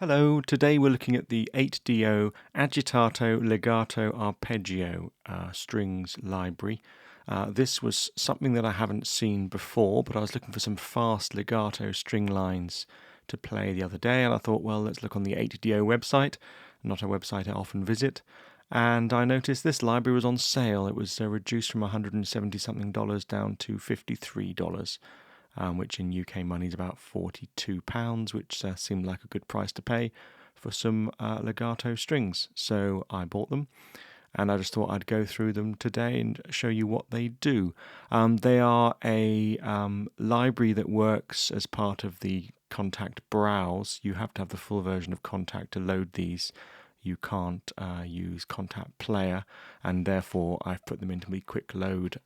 Hello, today we're looking at the 8Dio Agitato Legato Arpeggio strings library. This was something that I haven't seen before, but I was looking for some fast legato string lines to play the other day, and I thought, well, let's look on the 8Dio website, not a website I often visit. And I noticed this library was on sale. It was reduced from $170 something down to $53. Which in UK money is about £42, which seemed like a good price to pay for some legato strings. So I bought them, and I just thought I'd go through them today and show you what they do. They are a library that works as part of the Kontakt browse. You have to have the full version of Kontakt to load these. You can't use Kontakt Player, and therefore I've put them into the quick load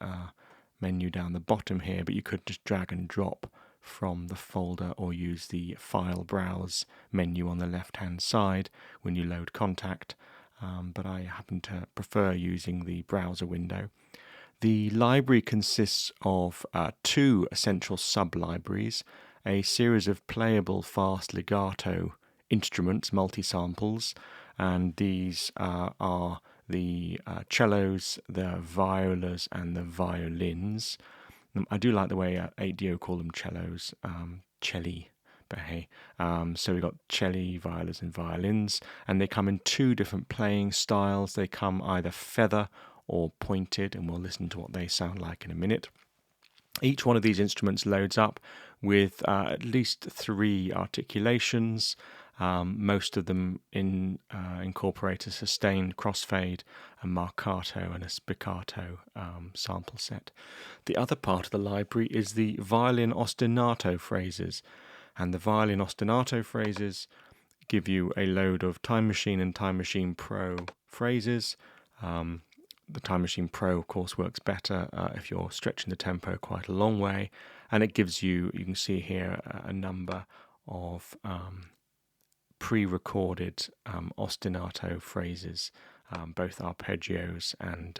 menu down the bottom here, but you could just drag and drop from the folder or use the file browse menu on the left hand side when you load Kontakt, but I happen to prefer using the browser window. The library consists of two essential sub-libraries, a series of playable fast legato instruments, multi-samples, and these are the cellos, the violas, and the violins. I do like the way 8Dio call them cellos, celli, but hey. So we've got celli, violas, and violins, and they come in two different playing styles. They come either feather or pointed, and we'll listen to what they sound like in a minute. Each one of these instruments loads up with at least three articulations. Most of them incorporate a sustained, crossfade, a marcato, and a spiccato sample set. The other part of the library is the Violin Ostinato phrases, and the Violin Ostinato phrases give you a load of Time Machine and Time Machine Pro phrases. The Time Machine Pro, of course, works better if you're stretching the tempo quite a long way, and it gives you can see here, a number of pre-recorded ostinato phrases, both arpeggios and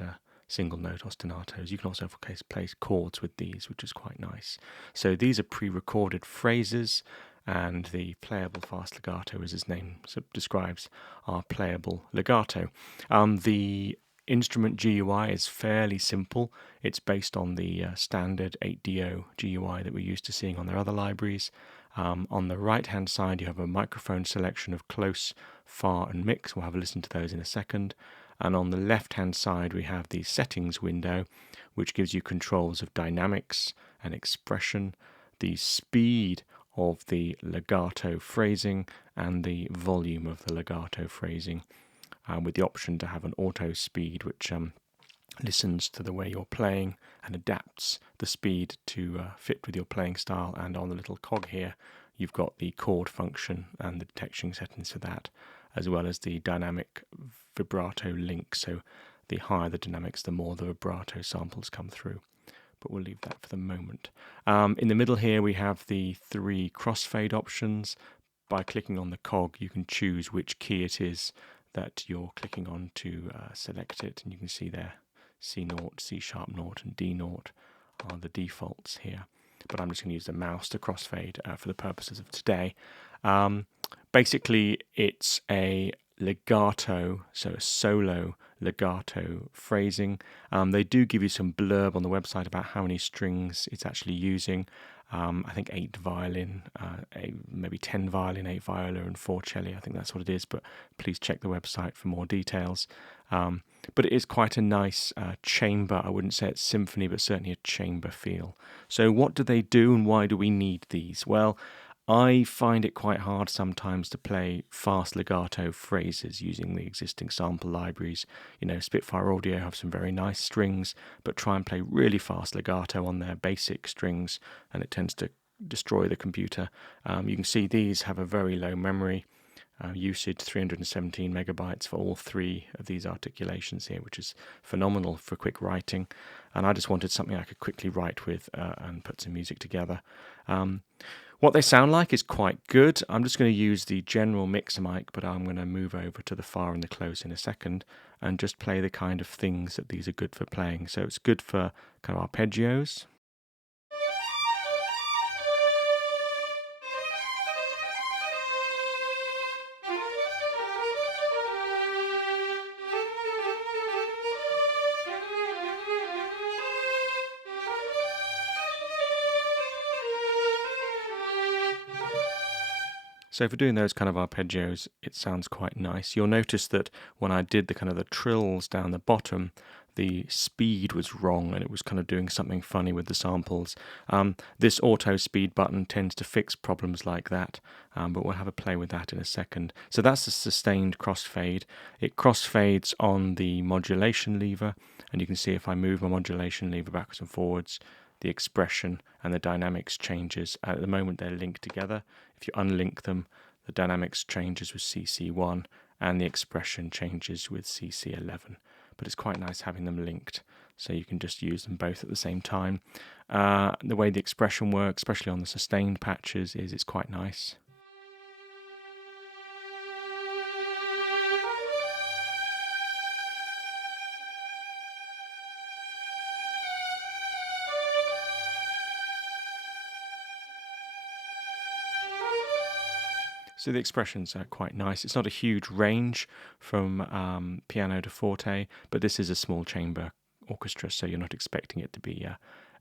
single note ostinatos. You can also, of course, play chords with these, which is quite nice. So these are pre-recorded phrases, and the playable fast legato, as its name describes, are playable legato. The instrument GUI is fairly simple. It's based on the standard 8Dio GUI that we're used to seeing on their other libraries. On the right-hand side, you have a microphone selection of close, far, and mix. We'll have a listen to those in a second. And on the left-hand side, we have the settings window, which gives you controls of dynamics and expression, the speed of the legato phrasing, and the volume of the legato phrasing, with the option to have an auto speed, which listens to the way you're playing and adapts the speed to fit with your playing style. And on the little cog here, you've got the chord function and the detection settings for that, as well as the dynamic vibrato link. So the higher the dynamics, the more the vibrato samples come through. But we'll leave that for the moment. In the middle here, we have the three crossfade options. By clicking on the cog, you can choose which key it is that you're clicking on to select it, and you can see there C0, C#0, and D0 are the defaults here. But I'm just going to use the mouse to crossfade for the purposes of today. Basically, it's a legato, so a solo legato phrasing. They do give you some blurb on the website about how many strings it's actually using. I think 8 violin, maybe 10 violin, 8 viola, and 4 celli. I think that's what it is, but please check the website for more details. But it is quite a nice chamber. I wouldn't say it's symphony, but certainly a chamber feel. So what do they do, and why do we need these? Well, I find it quite hard sometimes to play fast legato phrases using the existing sample libraries. Spitfire Audio have some very nice strings, but try and play really fast legato on their basic strings, and it tends to destroy the computer. You can see these have a very low memory usage, 317 megabytes for all three of these articulations here, which is phenomenal for quick writing. And I just wanted something I could quickly write with and put some music together. What they sound like is quite good. I'm just going to use the general mixer mic, but I'm going to move over to the far and the close in a second and just play the kind of things that these are good for playing. So it's good for kind of arpeggios. So for doing those kind of arpeggios, it sounds quite nice. You'll notice that when I did the kind of the trills down the bottom, the speed was wrong and it was kind of doing something funny with the samples. This auto speed button tends to fix problems like that, but we'll have a play with that in a second. So that's a sustained crossfade. It crossfades on the modulation lever, and you can see if I move my modulation lever backwards and forwards, the expression and the dynamics changes. At the moment they're linked together. If you unlink them, the dynamics changes with CC1 and the expression changes with CC11. But it's quite nice having them linked, so you can just use them both at the same time. The way the expression works, especially on the sustained patches, is it's quite nice. So the expressions are quite nice. It's not a huge range from piano to forte, but this is a small chamber orchestra, so you're not expecting it to be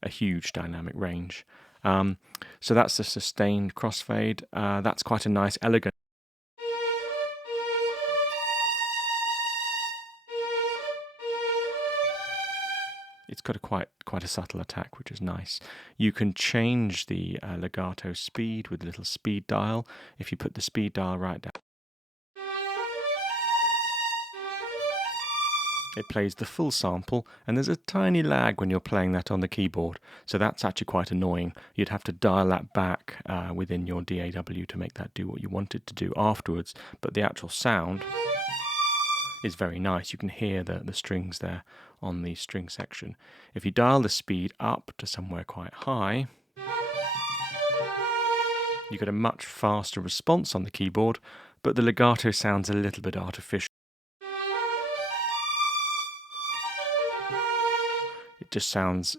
a huge dynamic range. So that's the sustained crossfade. That's quite a nice, elegant. It's got quite a subtle attack, which is nice. You can change the legato speed with a little speed dial. If you put the speed dial right down, it plays the full sample, and there's a tiny lag when you're playing that on the keyboard, so that's actually quite annoying. You'd have to dial that back within your DAW to make that do what you want it to do afterwards, but the actual sound is very nice. You can hear the strings there on the string section. If you dial the speed up to somewhere quite high, you get a much faster response on the keyboard, but the legato sounds a little bit artificial. It just sounds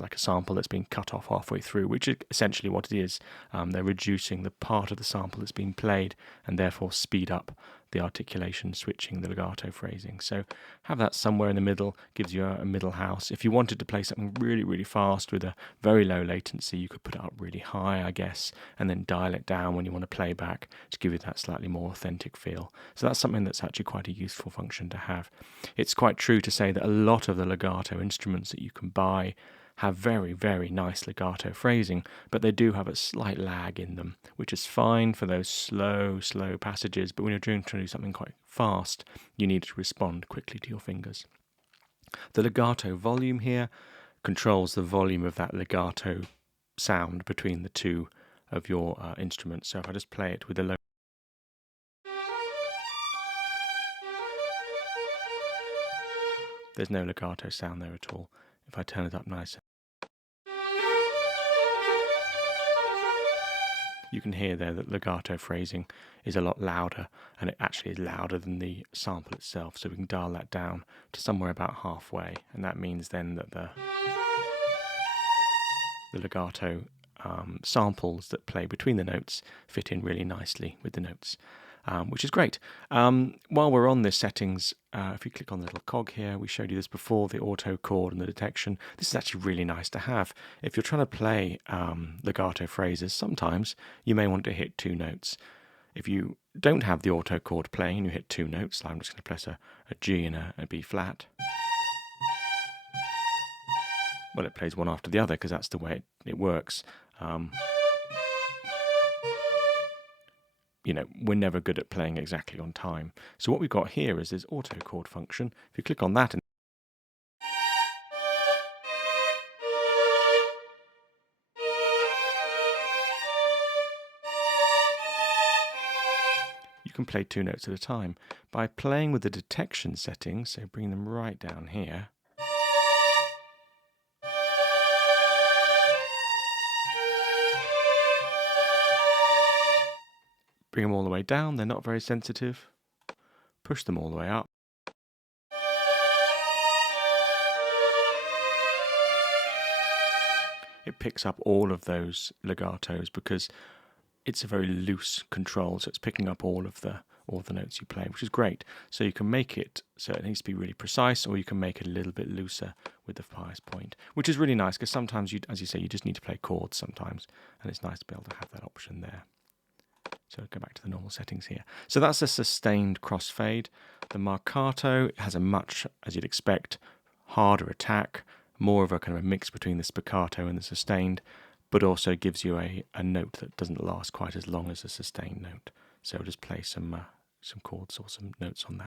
like a sample that's been cut off halfway through, which is essentially what it is. They're reducing the part of the sample that's being played and therefore speed up the articulation, switching the legato phrasing. So have that somewhere in the middle, gives you a middle house. If you wanted to play something really, really fast with a very low latency, you could put it up really high, I guess, and then dial it down when you want to play back to give it that slightly more authentic feel. So that's something that's actually quite a useful function to have. It's quite true to say that a lot of the legato instruments that you can buy have very, very nice legato phrasing, but they do have a slight lag in them, which is fine for those slow passages, but when you're trying to do something quite fast, you need to respond quickly to your fingers. The legato volume here controls the volume of that legato sound between the two of your instruments. So if I just play it with a low, there's no legato sound there at all. If I turn it up nice, you can hear there that legato phrasing is a lot louder, and it actually is louder than the sample itself. So we can dial that down to somewhere about halfway, and that means then that the legato samples that play between the notes fit in really nicely with the notes, which is great. While we're on this settings, if you click on the little cog here, we showed you this before, the auto chord and the detection. This is actually really nice to have. If you're trying to play legato phrases, sometimes you may want to hit two notes. If you don't have the auto chord playing and you hit two notes, I'm just going to press a G and a B flat. Well, it plays one after the other because that's the way it works. We're never good at playing exactly on time. So what we've got here is this auto chord function. If you click on that, you can play two notes at a time. By playing with the detection settings, so bring them right down here, bring them all the way down, they're not very sensitive. Push them all the way up. It picks up all of those legatos because it's a very loose control, so it's picking up all the notes you play, which is great. So you can make it so it needs to be really precise, or you can make it a little bit looser with the highest point, which is really nice because sometimes, as you say, you just need to play chords sometimes, and it's nice to be able to have that option there. So go back to the normal settings here. So that's a sustained crossfade. The marcato has a much, as you'd expect, harder attack, more of a kind of a mix between the spiccato and the sustained, but also gives you a note that doesn't last quite as long as a sustained note. So I'll just play some chords or some notes on that.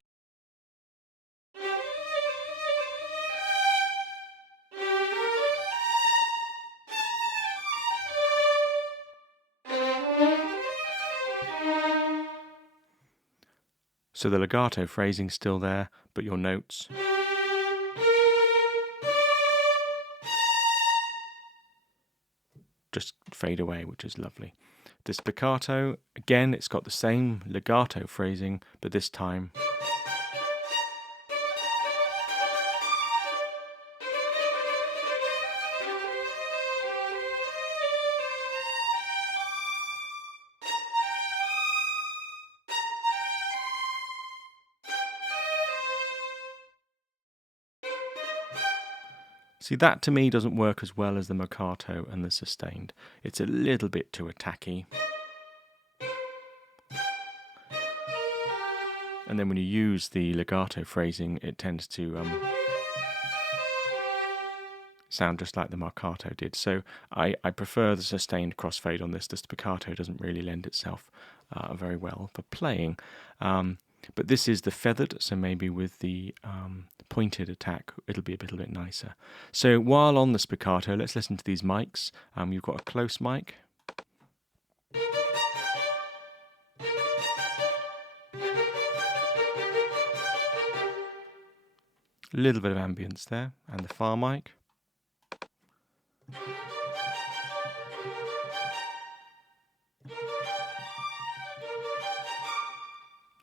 So the legato phrasing's still there, but your notes just fade away, which is lovely. The spiccato, again, it's got the same legato phrasing, but this time see, that to me doesn't work as well as the marcato and the sustained. It's a little bit too attacky. And then when you use the legato phrasing, it tends to sound just like the marcato did. So I prefer the sustained crossfade on this. The spiccato doesn't really lend itself very well for playing. But this is the feathered, so maybe with the pointed attack, it'll be a little bit nicer. So while on the spiccato, let's listen to these mics. You've got a close mic. A little bit of ambience there, and the far mic.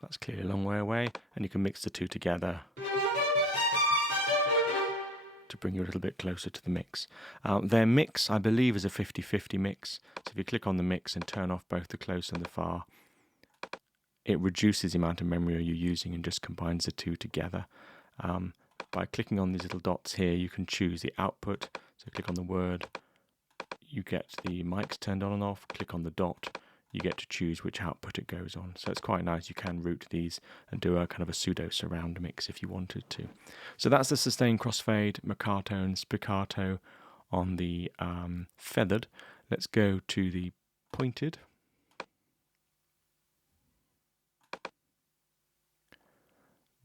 That's clearly a long way away, and you can mix the two together to bring you a little bit closer to the mix. Their mix, I believe, is a 50-50 mix. So if you click on the mix and turn off both the close and the far, it reduces the amount of memory you're using and just combines the two together. By clicking on these little dots here, you can choose the output. So click on the word, you get the mics turned on and off. Click on the dot, you get to choose which output it goes on. So it's quite nice. You can route these and do a kind of a pseudo surround mix if you wanted to. So that's the sustained crossfade, marcato and spiccato on the feathered. Let's go to the pointed.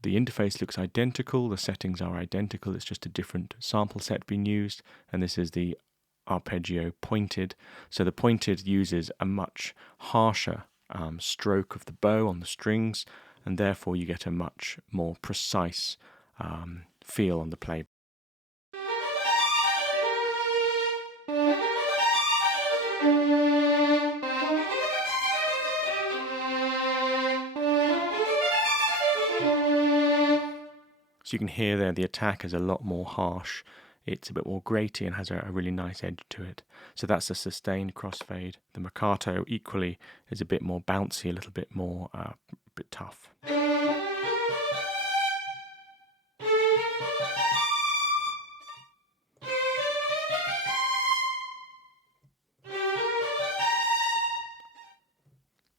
The interface looks identical, the settings are identical, it's just a different sample set being used, and this is the Arpeggio pointed. So the pointed uses a much harsher stroke of the bow on the strings, and therefore you get a much more precise feel on the play. So you can hear there the attack is a lot more harsh. It's a bit more grating and has a really nice edge to it. So that's a sustained crossfade. The marcato equally is a bit more bouncy, a little bit more a bit tough.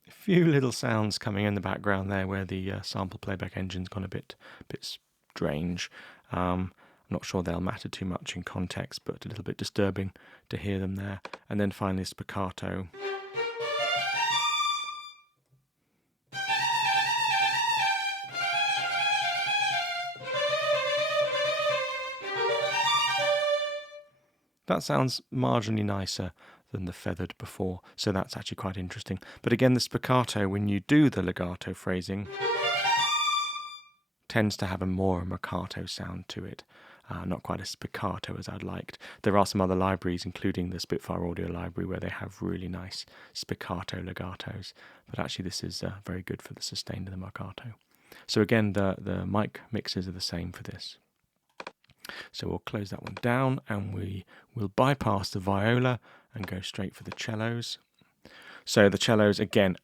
A few little sounds coming in the background there where the sample playback engine's gone a bit strange. I'm not sure they'll matter too much in context, but a little bit disturbing to hear them there. And then finally spiccato. That sounds marginally nicer than the feathered before, so that's actually quite interesting. But again, the spiccato, when you do the legato phrasing, tends to have a more marcato sound to it. Not quite as spiccato as I'd liked. There are some other libraries, including the Spitfire Audio library, where they have really nice spiccato legatos. But actually this is very good for the sustained and the marcato. So again, the mic mixes are the same for this. So we'll close that one down and we will bypass the viola and go straight for the cellos. So the cellos, again,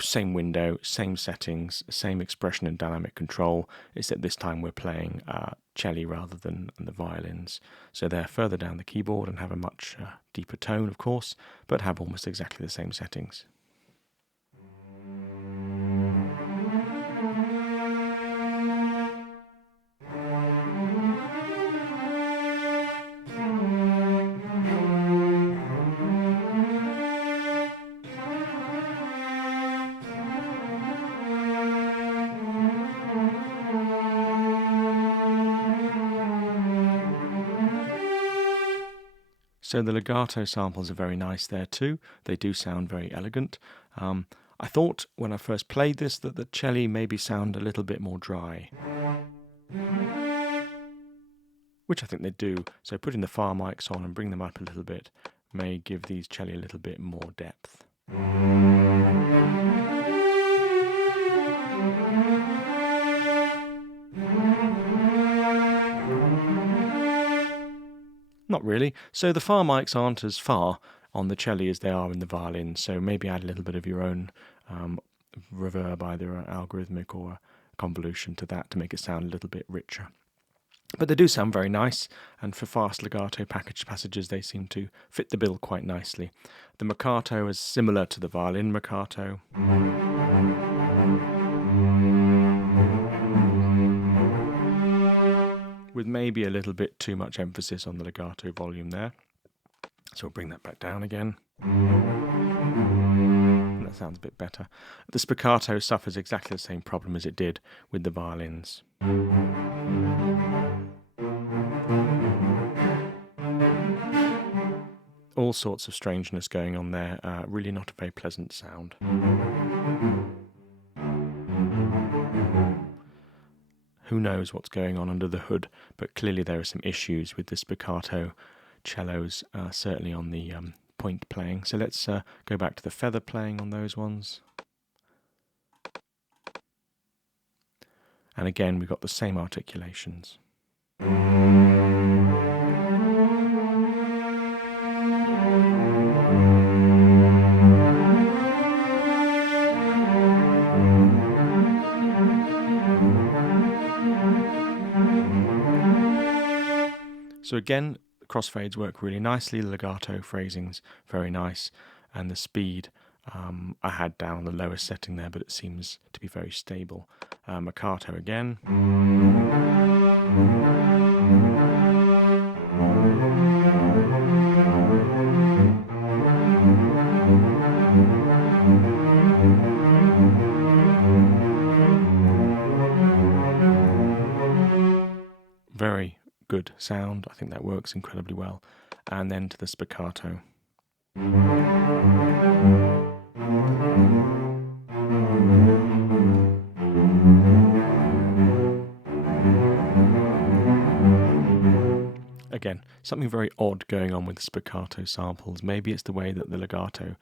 same window, same settings, same expression and dynamic control, except this time we're playing celli rather than the violins. So they're further down the keyboard and have a much deeper tone, of course, but have almost exactly the same settings. So the legato samples are very nice there too. They do sound very elegant. I thought when I first played this that the celli maybe sound a little bit more dry, which I think they do. So putting the far mics on and bring them up a little bit may give these celli a little bit more depth. Not really. So the far mics aren't as far on the celli as they are in the violin, so maybe add a little bit of your own reverb, either algorithmic or convolution to that to make it sound a little bit richer. But they do sound very nice, and for fast legato passages they seem to fit the bill quite nicely. The Peccato is similar to the violin Peccato. With maybe a little bit too much emphasis on the legato volume there. So we'll bring that back down again. And that sounds a bit better. The Spicata suffers exactly the same problem as it did with the violins. All sorts of strangeness going on there, really not a very pleasant sound. Who knows what's going on under the hood, but clearly there are some issues with the Spicata cellos, certainly on the point playing. So let's go back to the feather playing on those ones. And again, we've got the same articulations. So again, crossfades work really nicely, the legato phrasing's very nice, and the speed I had down on the lowest setting there, but it seems to be very stable. Peccato again. Very good sound. I think that works incredibly well. And then to the Spicata. Again, something very odd going on with the Spicata samples. Maybe it's the way that the legato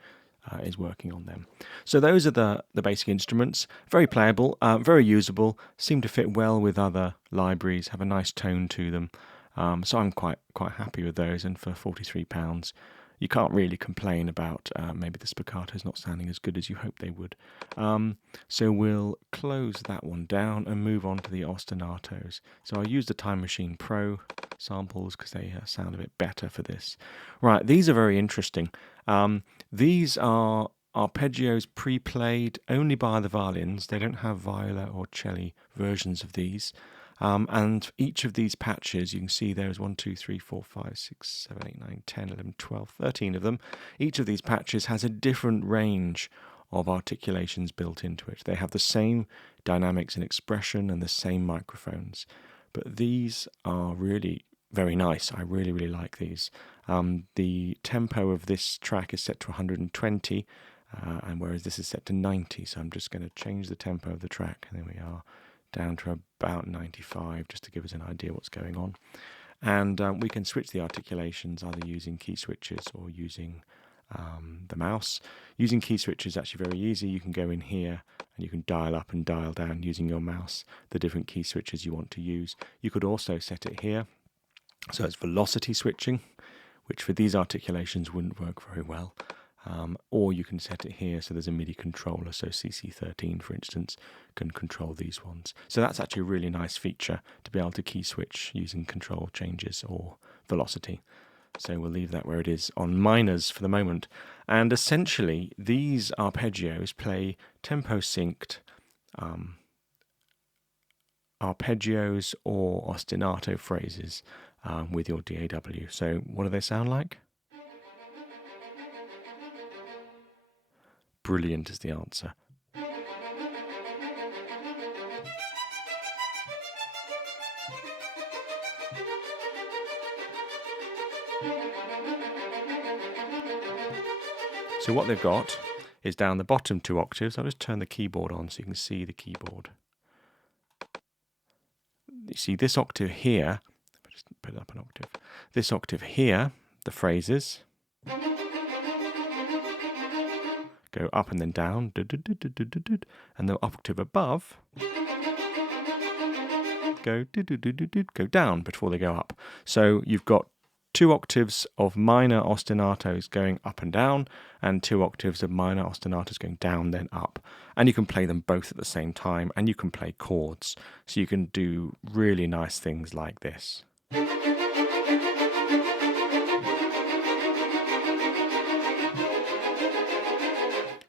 is working on them. So those are the basic instruments. Very playable, very usable, seem to fit well with other libraries, have a nice tone to them. So I'm quite happy with those, and for £43 you can't really complain about maybe the Spicato's not sounding as good as you hoped they would. So we'll close that one down and move on to the Ostinatos. So I used the Time Machine Pro samples because they sound a bit better for this. Right, these are very interesting. These are arpeggios pre-played only by the violins. They don't have viola or cello versions of these. And each of these patches, you can see there's 1, 2, 3, 4, 5, 6, 7, 8, 9, 10, 11, 12, 13 of them. Each of these patches has a different range of articulations built into it. They have the same dynamics and expression and the same microphones. But these are really very nice. I really, really like these. The tempo of this track is set to 120, and whereas this is set to 90. So I'm just going to change the tempo of the track. And there we are, down to about 95, just to give us an idea what's going on. And we can switch the articulations either using key switches or using the mouse. Using key switches is actually very easy. You can go in here and you can dial up and dial down using your mouse the different key switches you want to use. You could also set it here. So it's velocity switching, which for these articulations wouldn't work very well. Or you can set it here, so there's a MIDI controller, so CC13 for instance can control these ones. So that's actually a really nice feature to be able to key switch using control changes or velocity. So we'll leave that where it is on minors for the moment. And essentially these arpeggios play tempo synced arpeggios or ostinato phrases with your DAW. So what do they sound like? Brilliant is the answer. So what they've got is down the bottom 2 octaves. I'll just turn the keyboard on so you can see the keyboard. You see this octave here, if I just put it up an octave, this octave here, the phrases go up and then down, and the octave above go down before they go up. So you've got 2 octaves of minor ostinatos going up and down, and 2 octaves of minor ostinatos going down then up. And you can play them both at the same time, and you can play chords. So you can do really nice things like this.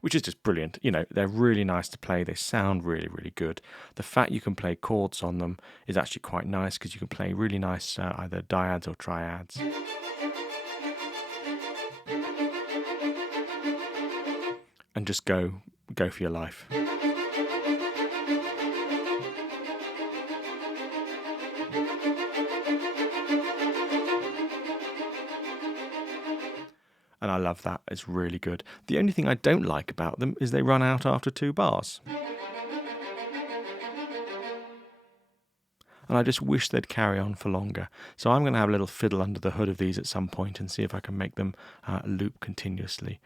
Which is just brilliant. You know, they're really nice to play. They sound really, really good. The fact you can play chords on them is actually quite nice because you can play really nice either dyads or triads. And just go for your life. And I love that. It's really good. The only thing I don't like about them is they run out after 2 bars. And I just wish they'd carry on for longer. So I'm going to have a little fiddle under the hood of these at some point and see if I can make them loop continuously.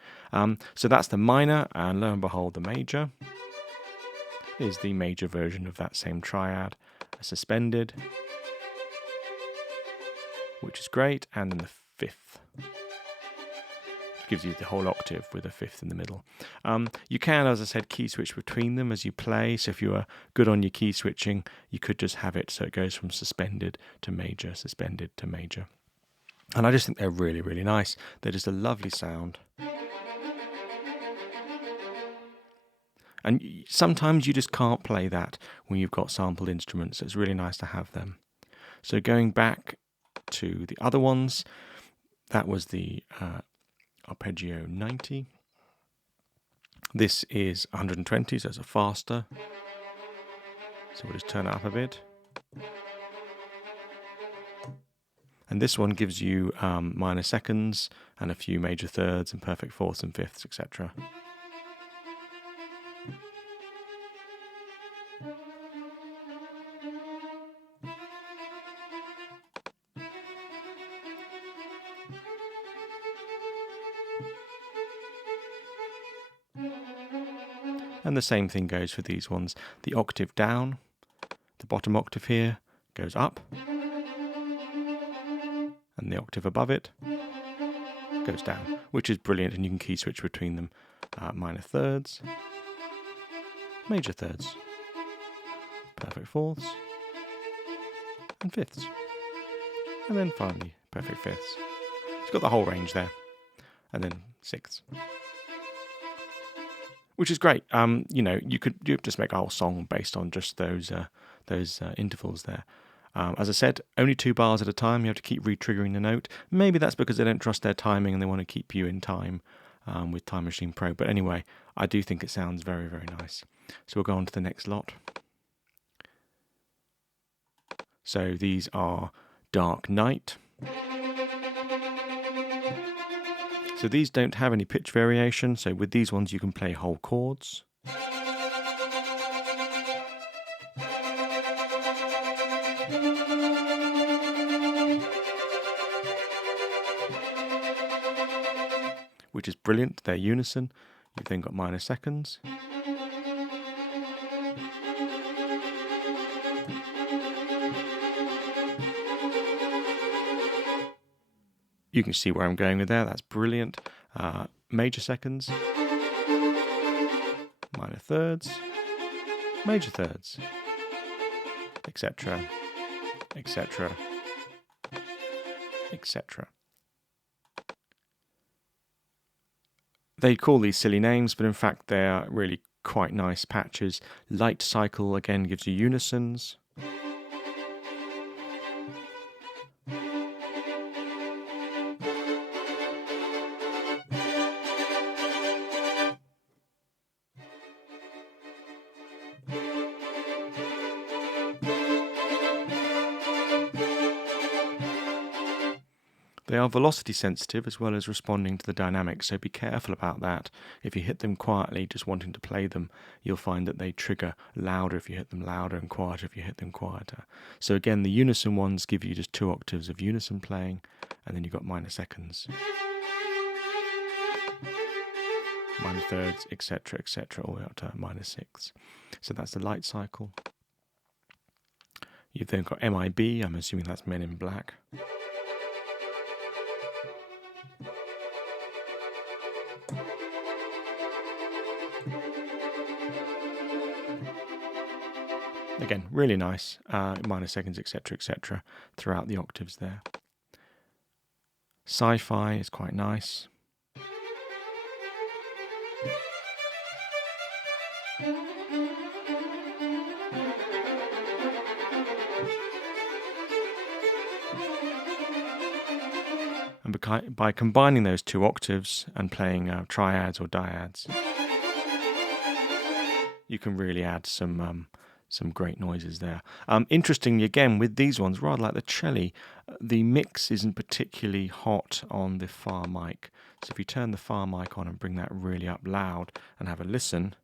So that's the minor, and lo and behold, the major is the major version of that same triad, a suspended, which is great, and then the 5th. Gives you the whole octave with a 5th in the middle. You can, as I said, key switch between them as you play. So if you are good on your key switching, you could just have it so it goes from suspended to major, suspended to major. And I just think they're really, really nice. They're just a lovely sound. And sometimes you just can't play that when you've got sampled instruments. It's really nice to have them. So going back to the other ones, that was the Arpeggio 90. This is 120, so it's a faster. So we'll just turn it up a bit. And this one gives you minor seconds and a few major thirds and perfect fourths and fifths, etc. And the same thing goes for these ones. The octave down, the bottom octave here, goes up. And the octave above it goes down, which is brilliant, and you can key switch between them. Minor thirds, major thirds, perfect fourths, and fifths. And then finally, perfect fifths. It's got the whole range there. And then sixths. Which is great. You know, you could just make a whole song based on just those intervals there. As I said, only 2 bars at a time. You have to keep re-triggering the note. Maybe that's because they don't trust their timing and they want to keep you in time with Time Machine Pro. But anyway, I do think it sounds very, very nice. So we'll go on to the next lot. So these are Dark Night. So these don't have any pitch variation, so with these ones you can play whole chords. Which is brilliant, they're unison. You've then got minor seconds. You can see where I'm going with there, that's brilliant. Major seconds, minor thirds, major thirds, etc., etc., etc. They call these silly names, but in fact they are really quite nice patches. Light cycle again gives you unisons. They are velocity sensitive as well as responding to the dynamics, so be careful about that. If you hit them quietly, just wanting to play them, you'll find that they trigger louder if you hit them louder and quieter if you hit them quieter. So again, the unison ones give you just 2 octaves of unison playing, and then you've got minor seconds, minor thirds, etc., etc., all the way up to minor 6. So that's the light cycle. You've then got MIB, I'm assuming that's Men in Black. Again, really nice, minor seconds, etc., etc., throughout the octaves there. Sci-fi is quite nice. And by combining those 2 octaves and playing triads or dyads, you can really add some great noises there. Interestingly, again, with these ones, rather like the celli, the mix isn't particularly hot on the far mic. So if you turn the far mic on and bring that really up loud and have a listen,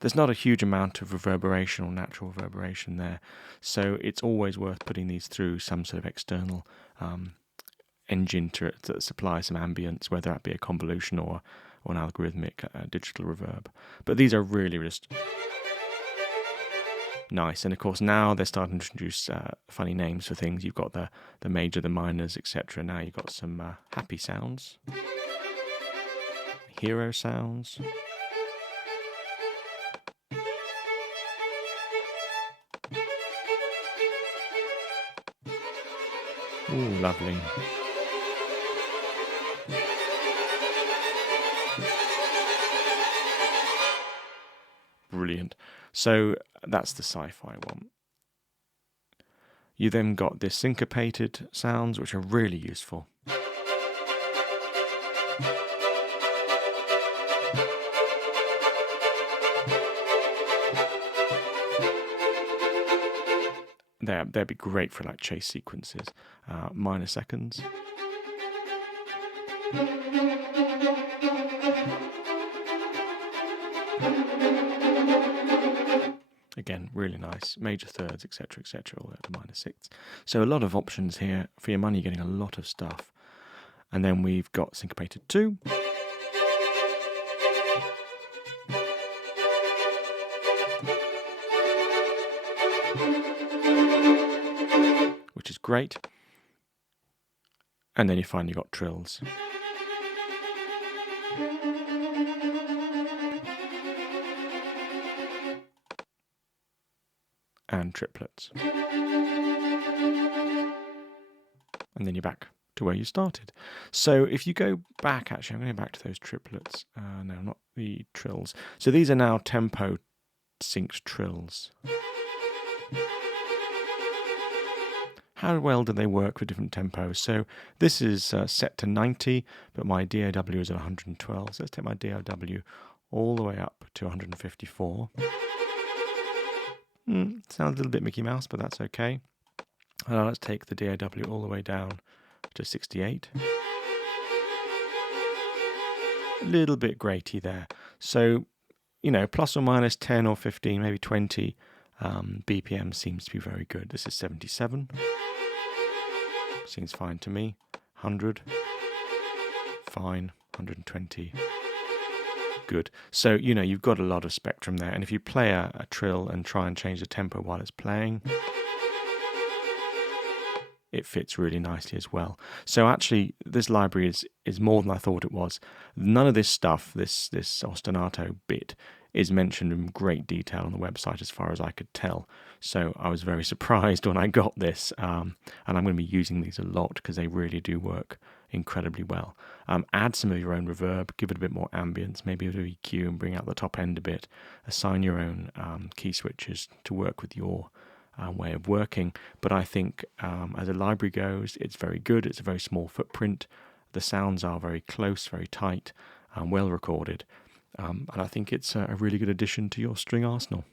there's not a huge amount of reverberation or natural reverberation there. So it's always worth putting these through some sort of external engine to supply some ambience, whether that be a convolution or an algorithmic digital reverb. But these are really just nice. And of course now they're starting to introduce funny names for things. You've got the major, the minors, etc. Now you've got some happy sounds, hero sounds, ooh, lovely. Brilliant. So that's the sci-fi one. You then got this syncopated sounds, which are really useful. They'd be great for like chase sequences. Minor seconds. Again, really nice. Major thirds, etc., etc., all the way up to minor 6. So a lot of options here. For your money, you're getting a lot of stuff. And then we've got Syncopated 2. Which is great. And then you finally got trills. And triplets. And then you're back to where you started. So if you go back, actually, I'm going back to those triplets. No, not the trills. So these are now tempo synced trills. How well do they work with different tempos? So this is set to 90, but my DAW is at 112. So let's take my DAW all the way up to 154. Sounds a little bit Mickey Mouse, but that's okay. And now let's take the DAW all the way down to 68. A little bit graty there. So, plus or minus 10 or 15, maybe 20 BPM seems to be very good. This is 77. Seems fine to me. 100. Fine. 120. Good. So, you've got a lot of spectrum there. And if you play a trill and try and change the tempo while it's playing, it fits really nicely as well. So actually, this library is more than I thought it was. None of this stuff, this ostinato bit, is mentioned in great detail on the website as far as I could tell. So I was very surprised when I got this. And I'm going to be using these a lot because they really do work incredibly well. Add some of your own reverb, give it a bit more ambience, maybe a bit of EQ and bring out the top end a bit. Assign your own key switches to work with your way of working. But I think as a library goes, it's very good. It's a very small footprint. The sounds are very close, very tight, well recorded. And I think it's a really good addition to your string arsenal.